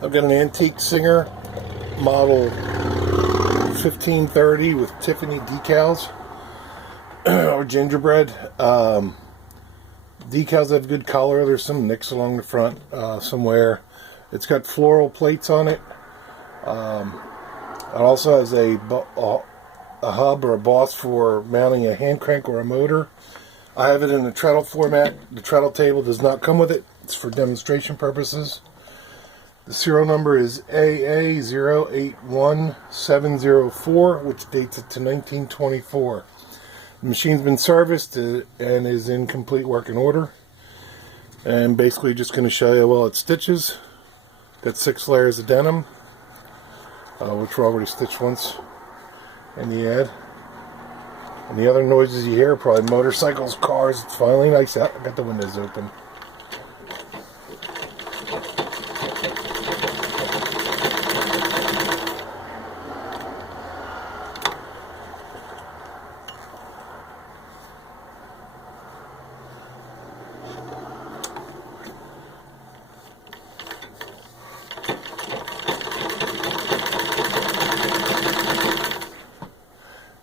I've got an antique Singer model 1530 with Tiffany decals or gingerbread. Decals have good color. There's some nicks along the front somewhere. It's got floral plates on it. It also has a hub or a boss for mounting a hand crank or a motor. I have it in the treadle format. The treadle table does not come with it. It's for demonstration purposes. The serial number is AA081704, which dates it to 1924. The machine's been serviced and is in complete working order. And basically just going to show you, well, it stitches. Got 6 layers of denim, which were already stitched once in the ad. And the other noises you hear are probably motorcycles, cars. It's finally nice out. I got the windows open.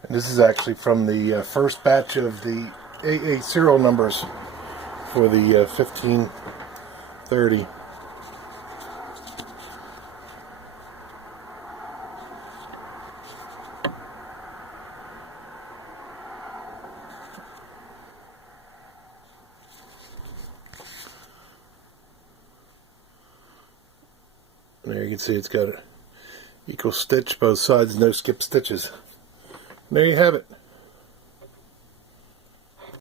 This is actually from the first batch of the AA serial numbers for the 1530. There you can see it's got an equal stitch both sides, no skip stitches. There you have it.